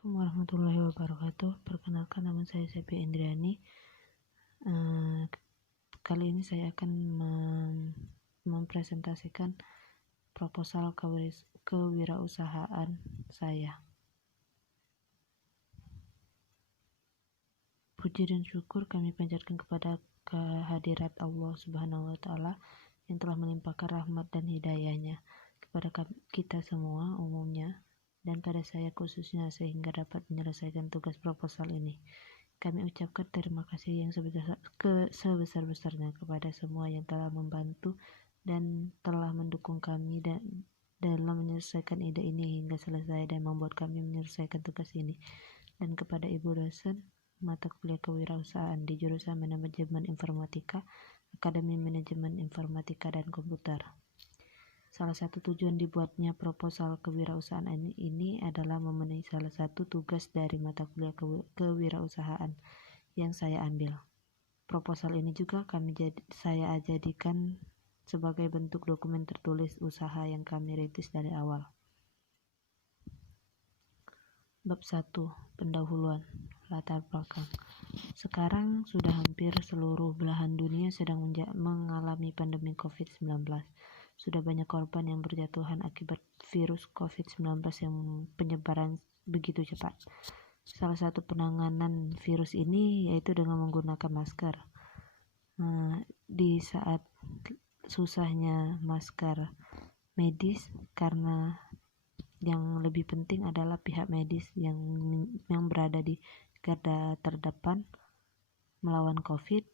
Assalamualaikum warahmatullahi wabarakatuh. Perkenalkan, nama saya Sepia Indriani. Kali ini saya akan mempresentasikan proposal kewirausahaan saya. Puji dan syukur kami panjatkan kepada kehadirat Allah Subhanahu wa Ta'ala yang telah melimpahkan rahmat dan hidayahnya kepada kita semua umumnya, dan pada saya khususnya, sehingga dapat menyelesaikan tugas proposal ini. Kami ucapkan terima kasih yang sebesar-besarnya kepada semua yang telah membantu dan telah mendukung kami dalam menyelesaikan ide ini hingga selesai dan membuat kami menyelesaikan tugas ini, dan kepada ibu dosen mata kuliah kewirausahaan di jurusan Manajemen Informatika, Akademi Manajemen Informatika dan Komputer. Salah satu tujuan dibuatnya proposal kewirausahaan ini adalah memenuhi salah satu tugas dari mata kuliah kewirausahaan yang saya ambil. Proposal ini juga saya jadikan sebagai bentuk dokumen tertulis usaha yang kami rintis dari awal. Bab 1. Pendahuluan. Latar belakang. Sekarang sudah hampir seluruh belahan dunia sedang mengalami pandemi COVID-19. Sudah banyak korban yang berjatuhan akibat virus COVID-19 yang penyebaran begitu cepat. Salah satu penanganan virus ini yaitu dengan menggunakan masker. Di saat susahnya masker medis, karena yang lebih penting adalah pihak medis yang berada di garda terdepan melawan COVID.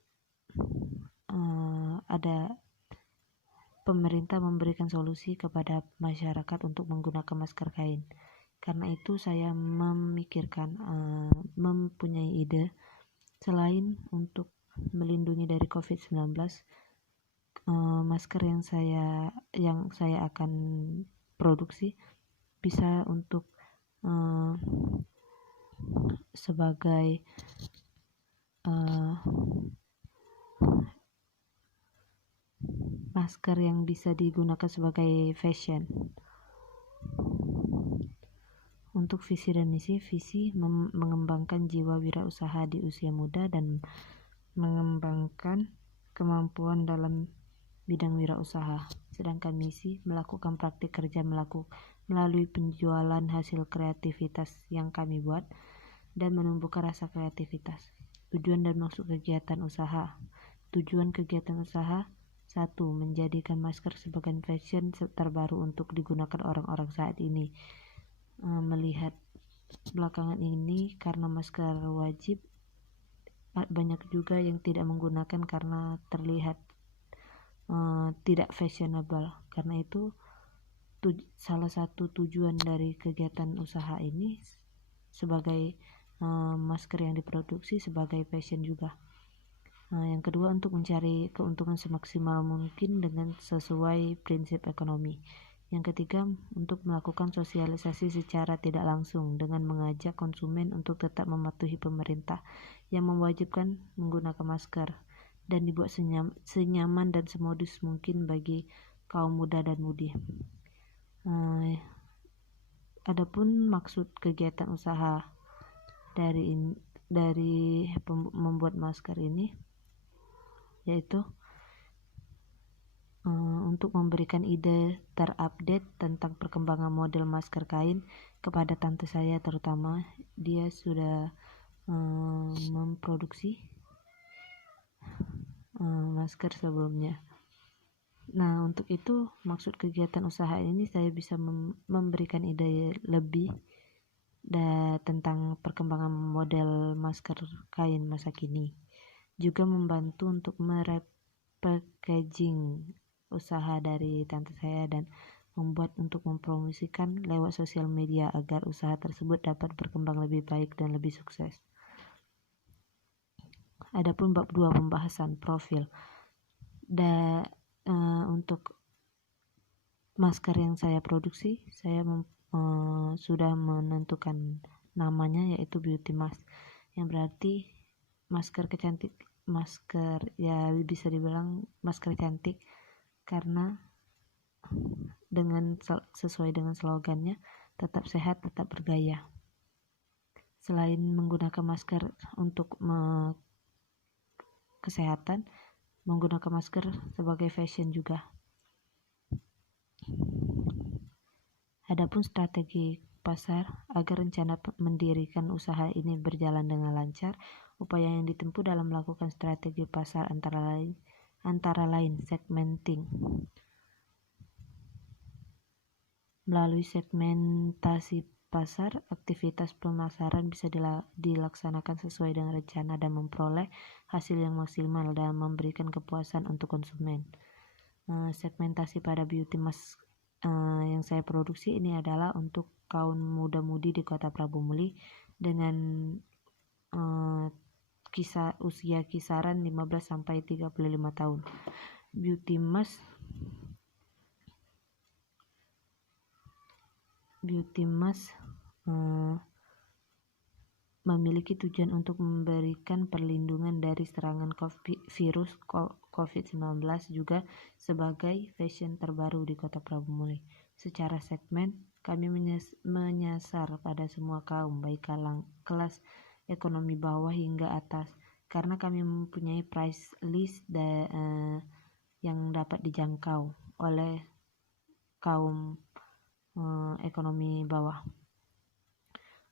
Ada pemerintah memberikan solusi kepada masyarakat untuk menggunakan masker kain. Karena itu saya memikirkan, mempunyai ide, selain untuk melindungi dari COVID-19, masker yang saya akan produksi bisa untuk sebagai masker yang bisa digunakan sebagai fashion. Untuk visi dan misi, mengembangkan jiwa wirausaha di usia muda dan mengembangkan kemampuan dalam bidang wirausaha. Sedangkan misi, melakukan praktik kerja melalui penjualan hasil kreativitas yang kami buat dan menumbuhkan rasa kreativitas. Tujuan dan maksud kegiatan usaha. Tujuan kegiatan usaha: 1. Menjadikan masker sebagai fashion terbaru untuk digunakan orang-orang saat ini. Melihat belakangan ini, karena masker wajib, banyak juga yang tidak menggunakan karena terlihat tidak fashionable. Karena itu salah satu tujuan dari kegiatan usaha ini sebagai masker yang diproduksi sebagai fashion juga. Yang kedua, untuk mencari keuntungan semaksimal mungkin dengan sesuai prinsip ekonomi. Yang ketiga, untuk melakukan sosialisasi secara tidak langsung dengan mengajak konsumen untuk tetap mematuhi pemerintah yang mewajibkan menggunakan masker dan dibuat senyaman dan semodus mungkin bagi kaum muda dan mudi. Adapun maksud kegiatan usaha dari membuat masker ini yaitu untuk memberikan ide terupdate tentang perkembangan model masker kain kepada tante saya, terutama dia sudah memproduksi masker sebelumnya. Nah, untuk itu maksud kegiatan usaha ini saya bisa memberikan ide lebih tentang perkembangan model masker kain masa kini. Juga membantu untuk packaging usaha dari tante saya dan membuat untuk mempromosikan lewat sosial media agar usaha tersebut dapat berkembang lebih baik dan lebih sukses. Adapun bab 2, pembahasan profil. Untuk masker yang saya produksi, saya sudah menentukan namanya, yaitu beauty mask, yang berarti masker ya bisa dibilang masker cantik, karena sesuai dengan slogannya, tetap sehat tetap bergaya. Selain menggunakan masker untuk kesehatan, menggunakan masker sebagai fashion juga. Adapun strategi pasar agar rencana mendirikan usaha ini berjalan dengan lancar, upaya yang ditempuh dalam melakukan strategi pasar antara lain segmenting. Melalui segmentasi pasar, aktivitas pemasaran bisa dilaksanakan sesuai dengan rencana dan memperoleh hasil yang maksimal dan memberikan kepuasan untuk konsumen. Segmentasi pada beauty mask yang saya produksi ini adalah untuk kaum muda-mudi di Kota Prabu Muli dengan usia kisaran 15 sampai 35 tahun. Beauty mask memiliki tujuan untuk memberikan perlindungan dari serangan virus COVID-19 juga sebagai fashion terbaru di Kota Prabu Muli. Secara segmen, kami menyasar pada semua kaum, baik kelas ekonomi bawah hingga atas, karena kami mempunyai price list yang dapat dijangkau oleh kaum ekonomi bawah.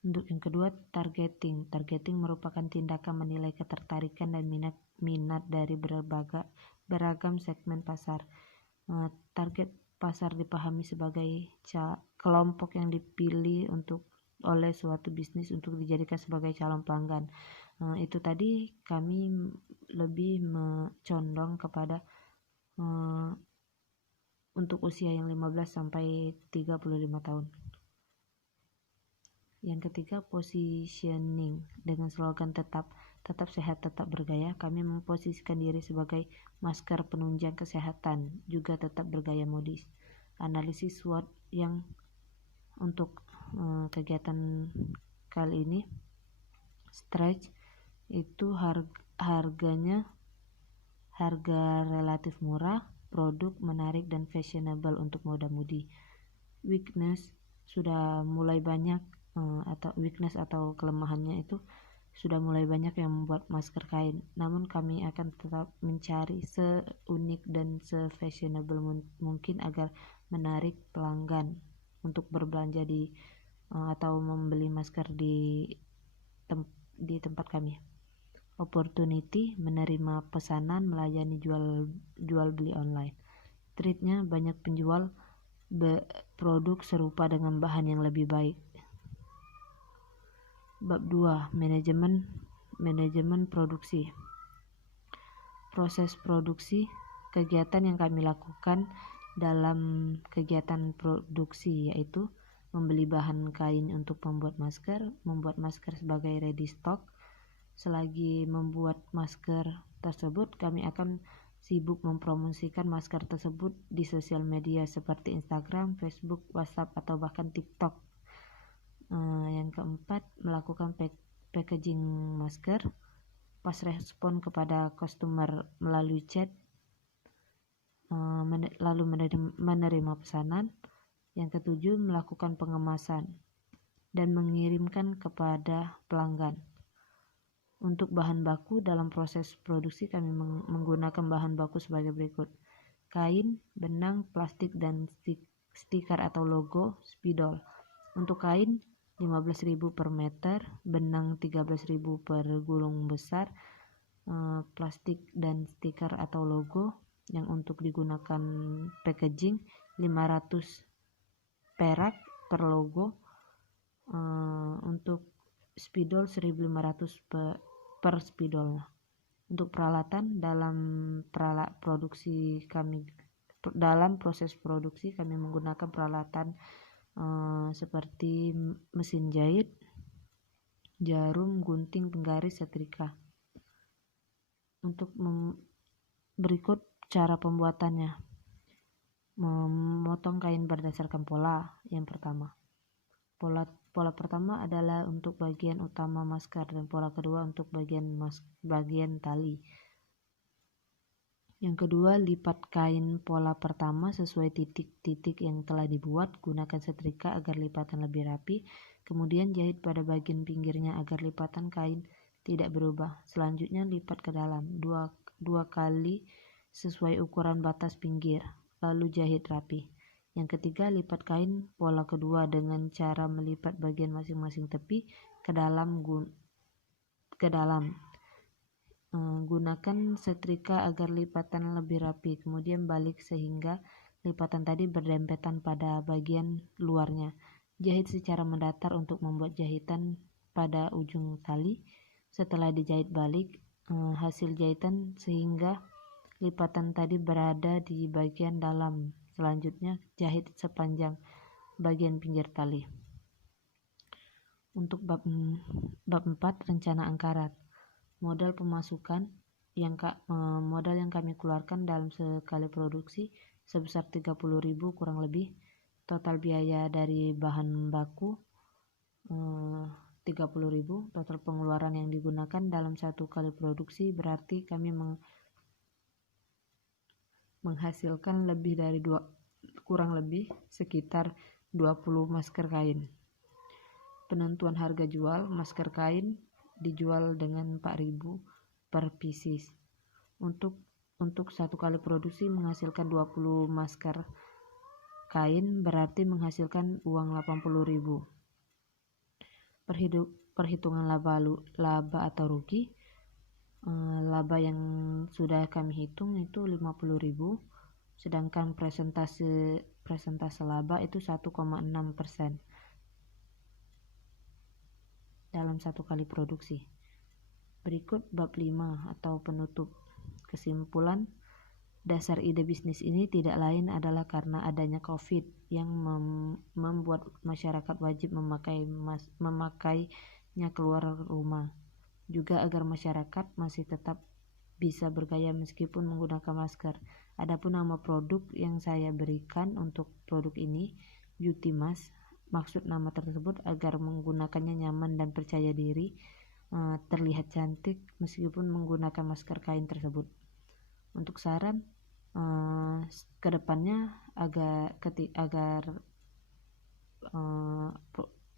Untuk yang kedua, targeting. Targeting merupakan tindakan menilai ketertarikan dan minat dari beragam segmen pasar. Target pasar dipahami sebagai kelompok yang dipilih oleh suatu bisnis untuk dijadikan sebagai calon pelanggan. Itu tadi kami lebih condong kepada untuk usia yang 15 sampai 35 tahun. Yang ketiga, positioning. Dengan slogan tetap sehat, tetap bergaya, kami memposisikan diri sebagai masker penunjang kesehatan, juga tetap bergaya modis. Analisis SWOT yang untuk kegiatan kali ini, stretch itu harga relatif murah, produk menarik dan fashionable untuk muda-mudi. Weakness sudah mulai banyak weakness atau kelemahannya itu sudah mulai banyak yang membuat masker kain. Namun kami akan tetap mencari seunik dan se-fashionable mungkin agar menarik pelanggan untuk berbelanja atau membeli masker di tempat kami. Opportunity, menerima pesanan, melayani jual beli online. Treatnya, banyak penjual produk serupa dengan bahan yang lebih baik. Bab 2. Manajemen produksi. Proses produksi, kegiatan yang kami lakukan dalam kegiatan produksi yaitu membeli bahan kain untuk membuat masker sebagai ready stock. Selagi membuat masker tersebut, kami akan sibuk mempromosikan masker tersebut di sosial media seperti Instagram, Facebook, WhatsApp, atau bahkan TikTok. Yang keempat, melakukan packaging masker. Pas respon kepada customer melalui chat, lalu menerima pesanan. Yang ketujuh, melakukan pengemasan dan mengirimkan kepada pelanggan. Untuk bahan baku, dalam proses produksi kami menggunakan bahan baku sebagai berikut: kain, benang, plastik, dan stiker atau logo spidol. Untuk kain 15.000 per meter, benang 13.000 per gulung besar, plastik dan stiker atau logo yang untuk digunakan packaging 500 perak per logo, untuk spidol 1.500 per spidol. Untuk peralatan, dalam proses produksi kami menggunakan peralatan seperti mesin jahit, jarum, gunting, penggaris, setrika. Untuk berikut cara pembuatannya. Memotong kain berdasarkan pola. Yang pertama, pola pertama adalah untuk bagian utama masker dan pola kedua untuk bagian tali. Yang kedua, lipat kain pola pertama sesuai titik-titik yang telah dibuat. Gunakan setrika agar lipatan lebih rapi. Kemudian jahit pada bagian pinggirnya agar lipatan kain tidak berubah. Selanjutnya lipat ke dalam dua kali sesuai ukuran batas pinggir, lalu jahit rapi. Yang ketiga, lipat kain pola kedua dengan cara melipat bagian masing-masing tepi ke dalam. Gunakan setrika agar lipatan lebih rapi, kemudian balik sehingga lipatan tadi berdempetan pada bagian luarnya. Jahit secara mendatar untuk membuat jahitan pada ujung tali. Setelah dijahit balik hasil jahitan sehingga lipatan tadi berada di bagian dalam. Selanjutnya jahit sepanjang bagian pinggir tali. Untuk bab 4, rencana angkarat. Modal pemasukan modal yang kami keluarkan dalam sekali produksi sebesar 30.000 kurang lebih. Total biaya dari bahan baku 30.000. Total pengeluaran yang digunakan dalam satu kali produksi berarti kami menghasilkan kurang lebih sekitar 20 masker kain. Penentuan harga jual masker kain dijual dengan 4.000 per pieces. Untuk satu kali produksi menghasilkan 20 masker kain berarti menghasilkan uang 80.000. Perhitungan laba atau rugi. Laba yang sudah kami hitung itu 50.000, sedangkan persentase laba itu 1,6% dalam satu kali produksi. Berikut bab 5 atau penutup. Kesimpulan, dasar ide bisnis ini tidak lain adalah karena adanya COVID yang membuat masyarakat wajib memakainya keluar rumah. Juga agar masyarakat masih tetap bisa bergaya meskipun menggunakan masker. Adapun nama produk yang saya berikan untuk produk ini, Beauty Mask. Maksud nama tersebut agar menggunakannya nyaman dan percaya diri, terlihat cantik meskipun menggunakan masker kain tersebut. Untuk saran kedepannya agar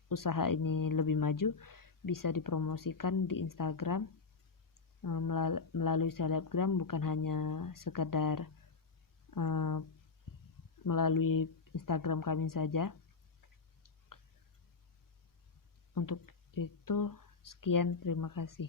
usaha ini lebih maju, bisa dipromosikan di Instagram melalui selebgram, bukan hanya sekedar melalui Instagram kami saja. Untuk itu sekian, terima kasih.